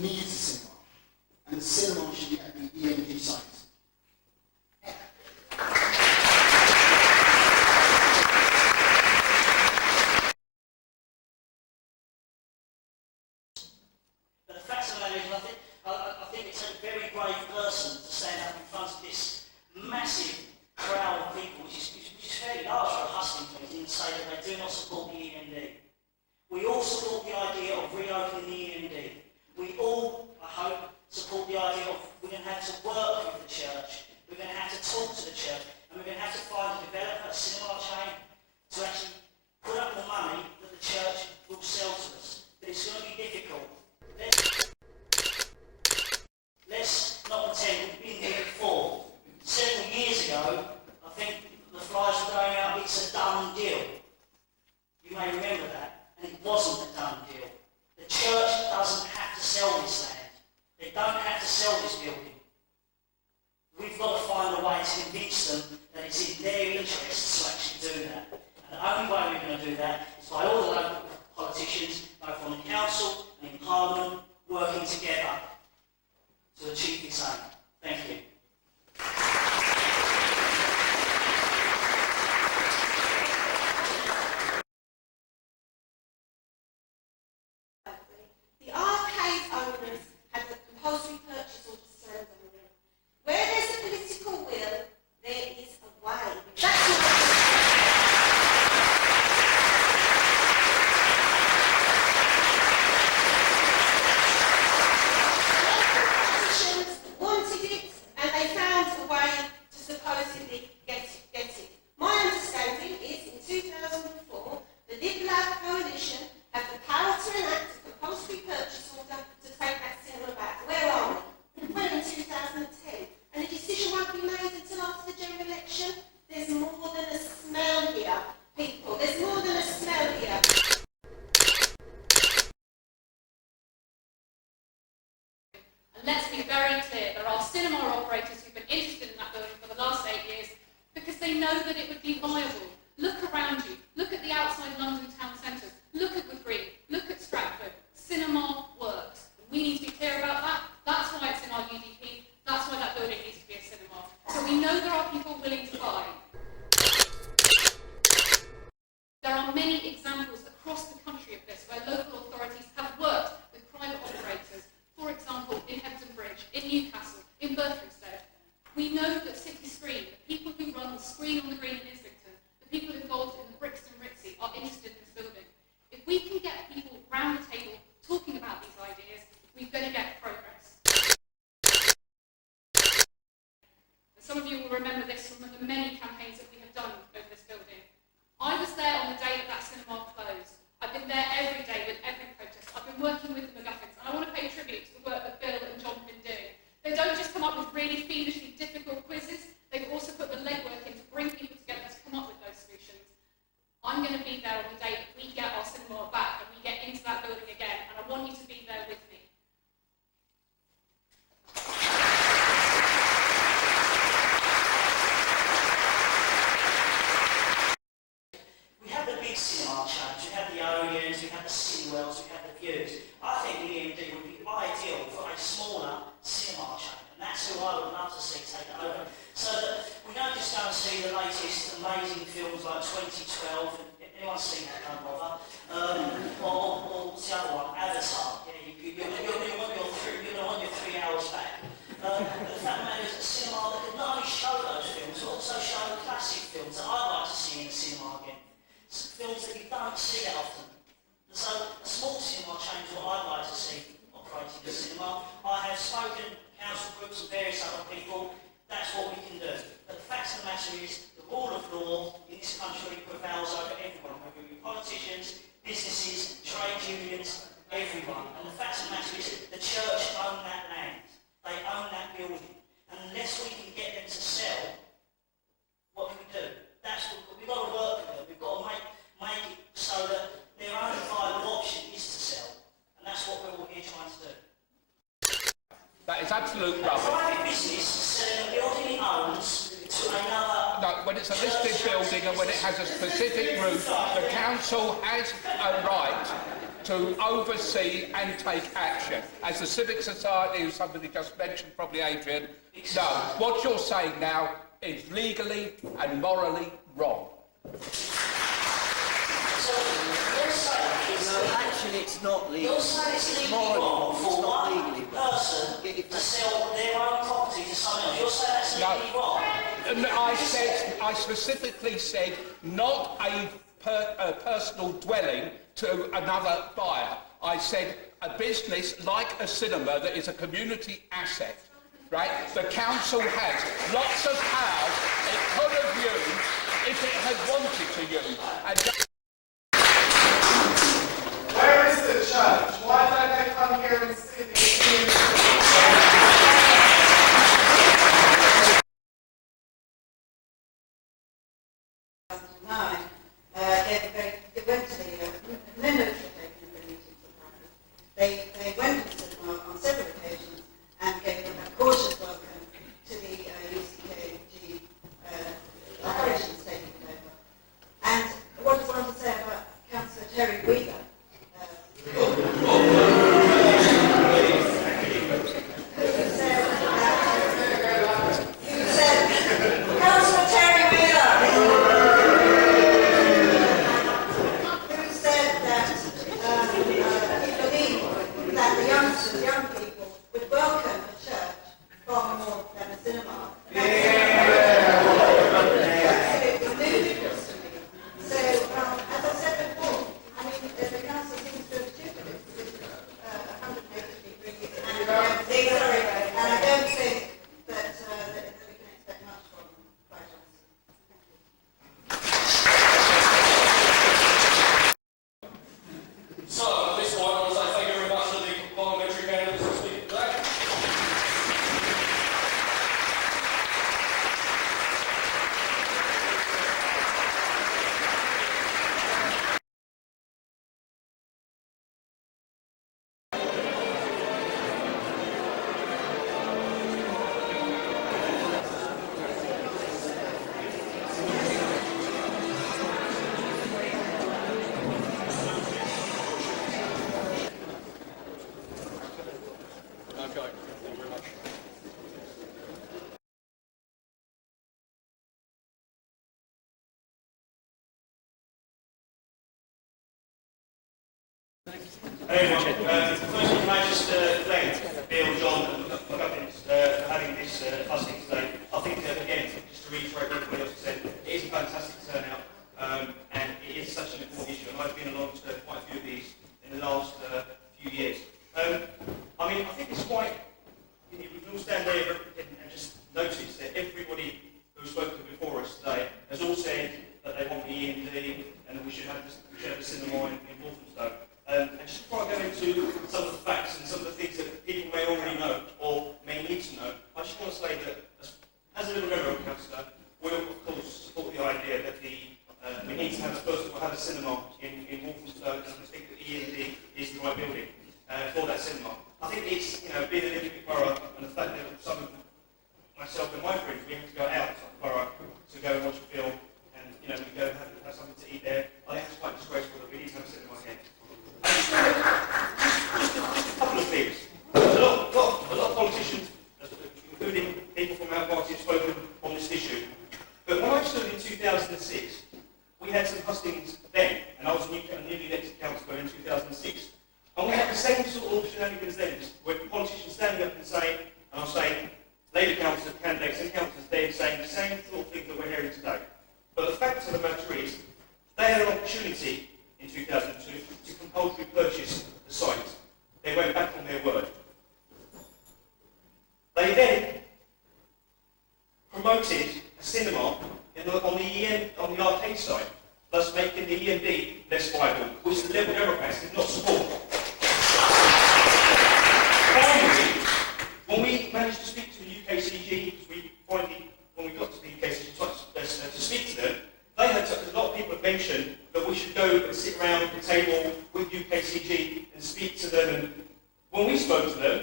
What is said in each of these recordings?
needs a cinema, and the cinema should be at the EMD site. But the fact of the matter is, I think it's a very brave person to stand up in front of this massive crowd of people, which is fairly large for a hustling meeting, and say that they do not support the EMD. We all support the idea of reopening the EMD. We all, I hope, support the idea of we're going to have to work with the church, we're going to have to talk to the church, and we're going to have to find a developer, a cinema chain, to actually put up the money that the church will sell to us. But it's going to be difficult. Let's not pretend we've been here before. Several years ago, I think the flyers were going out, it's a done deal. You may remember that, and it wasn't a done deal. The church doesn't have to sell this land. They don't have to sell this building. We've got to find a way to convince them that it's in their interests to actually do that. And the only way we're going to do that is by all the local politicians, both on the council and in Parliament, working together to achieve this aim. Thank you. The arcade owners had the compulsory purchase order served on them. Where there's a political will, there is a way. That's what politicians wanted it, and they found a way to supposedly get it. My understanding is, in 2004, the Live Loud Coalition had the power to enact a compulsory purchase order to take that cinema back. Where are we? We're in 2010, and a decision won't be made until after the general election. There's more than a smell here, people. There's more than a smell here. And let's be very clear, there are cinema operators who've been interested in that building for the last 8 years because they know that it would be viable. Look around you. Look at the outside London town centres. Look at Wood Green. Look at Stratford. Cinema works. We need to be clear about that. That's why it's in our UDP. That's why that building needs to be a cinema. So we know there are people willing to buy. There are many examples across the country of this where local authorities have worked with private operators. For example, in Hebden Bridge, in Newcastle, in Berkhamsted. We know that City Screen, the people who run the screen on the green in Islington, the people involved in the Brixton Ritzy are interested in this building. If we can get people round the table talking about these ideas, we're going to get progress. Some of you will remember this from the many campaigns that we have done over this building. I was there on the day that cinema closed. I've been there every day with every protest. I've been working with the McGuffins, and I want to pay tribute to the work that Bill and John have been doing. They don't just come up with really fiendishly difficult quizzes, they've also put the legwork in to bring people together to come up with those solutions. I'm going to be there on the day that we get our cinema back and we get into that building again, and I want you to be there with me. We have the big cinema chains, we have the Odeons, we have the Cinewells, we have the Views. I think the EMD would be ideal for a smaller cinema chain, and that's who I would love to see take it over. So that we don't just go and see the latest amazing films like 2012, anyone seen that, don't bother, or what's the other one, Avatar. Yeah, you're going to want your 3 hours back. But the fact of the matter is that cinema that can not only show those films, but also show classic films that I'd like to see in the cinema again. Films that you don't see often. And so a small cinema chain is what I'd like to see operating the cinema. I have spoken to council groups and various other people. That's what we can do. But the fact of the matter is the rule of law in this country prevails over everyone, whether you're politicians, businesses, trade unions, everyone. And the fact of the matter is the church own that land. They own that building. And unless we can get them to sell, what can we do? That's what we've got to work with them. We've got to make it so that their only viable option is to sell. And that's what we're all here trying to do. That is absolute rubbish. Private business selling a building it owns to another... No, when it's a listed building and when it has a specific route, the council has a right to oversee and take action. As the Civic Society, who somebody just mentioned, probably Adrian, no, what you're saying now is legally and morally wrong. So you're saying Actually, it's not legal. you're saying it's legally wrong for one person to sell their own property to someone else. You're saying that's legally wrong. I specifically said not a personal dwelling to another buyer. I said a business like a cinema that is a community asset, right? The council has lots of powers it could have used if it had wanted to use. And Where is the church? Why don't they come here and sit in the They went to the memos were taken in the meetings apparently. They went to the cinema on several occasions and gave them a cautious welcome to the UCKG operations taking over. And what I want to say about Councillor Terry Wheeler, who said Councillor Terry Wheeler, who said that he believed that the young people would welcome a church far more than a cinema. Absolutely ludicrous to me. So, as I said before, I mean, the council seems to have shifted its position 180 degrees, and I don't think that we can expect much from them, quite honestly. So, at this point, I want to say thank you very much to the parliamentary candidates for speaking today. Okay, thank you very much. Hey everyone, first can I just thank Bill, John and McGuffin for having this husking today. I think, again, just to reiterate what everybody else has said, it is a fantastic turnout and it is such an important issue, and I've been along to quite a few of these in the last few years. I mean, I think it's quite, we can all stand there and just notice that everybody who's spoken before us today has all said that they want the EMD and that we should have a cinema in Walthamstow. And just before I go into some of the facts and some of the things that people may already know or may need to know, I just want to say that as a little member of council, we'll of course support the idea that we need to have a cinema in Walthamstow, and I think that EMD is the right building for that cinema. I think it's, being an Olympic borough and the fact that some of myself and my friends, we have to go out of the borough to go and watch a film, and we go have something to eat there. I think it's quite disgraceful that we need to have a cinema here. Just a couple of things. There's a lot of politicians, including people from our party, have spoken on this issue. But when I stood in 2006, we had some hustings then, and I was a newly elected councillor in 2006. And we had the same sort of shenanigans then, where politicians standing up and saying, and I'll say, Labour councillor candidates and councillors then saying the same sort of thing that we're hearing today. But the fact of the matter is, they had an opportunity in 2002 to compulsory purchase the site. They went back on their word. They then promoted a cinema on the arcade side, thus making the EMD less viable, which the Liberal Democrats did not support. Finally, when we managed to speak to the UKCG, when we got to the UKCG to speak to them, they had a lot of people have mentioned that we should go and sit around the table with UKCG and speak to them. And when we spoke to them,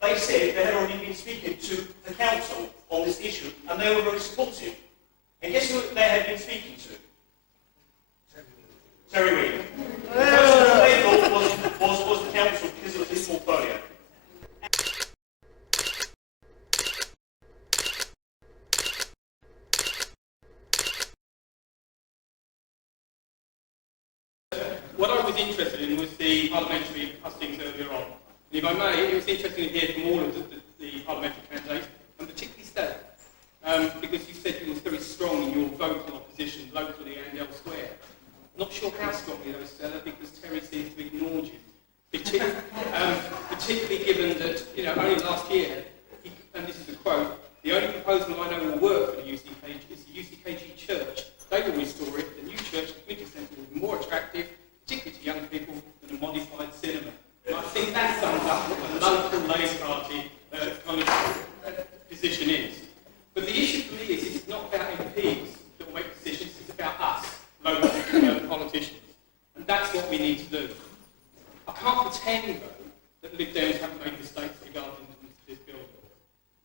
they said they had already been speaking to the council on this issue, and they were very supportive. And guess who they had been speaking to? Terry Wheeler. The person that they thought was portfolio. What I was interested in was the parliamentary hustings earlier on. And if I may, it was interesting to hear from all of the parliamentary candidates, and particularly Stella, because you said you were very strong in your vocal opposition, locally and elsewhere. Not sure how strongly though, Stella, because Terry seems to have ignored you. Particularly given that, only last year, and this is a quote, the only proposal I know will work for the UCKG is the UCKG church. They will restore it. The new church, the community centre, will be more attractive, particularly to young people, than a modified cinema. And I think that sums up what the local Labour Party position is. But the issue for me is it's not about MPs that will make decisions, it's about us, local politicians. And that's what we need to do. I can't pretend, though, that Lib Dems haven't made mistakes regarding this building.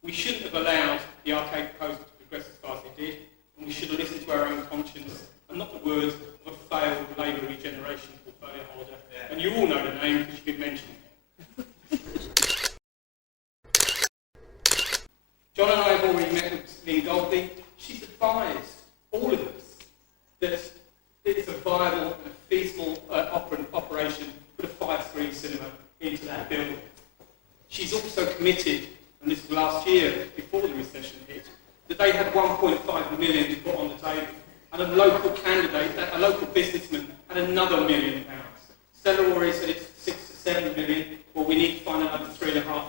We shouldn't have allowed the arcade proposal to progress as far as they did, and we should have listened to our own conscience and not the words of a failed Labour regeneration portfolio holder. Yeah. And you all know the name because you've been mentioned. John and I have already met with Lynn Goldby. She's advised all of us that it's a viable and feasible operation to put a 5-screen cinema into that building. She's also committed, and this was last year before the recession hit, that they had 1.5 million to put on the table, and a local candidate, a local businessman, had another £1 million. Stella already said it's 6 to 7 million. Well, we need to find another 3.5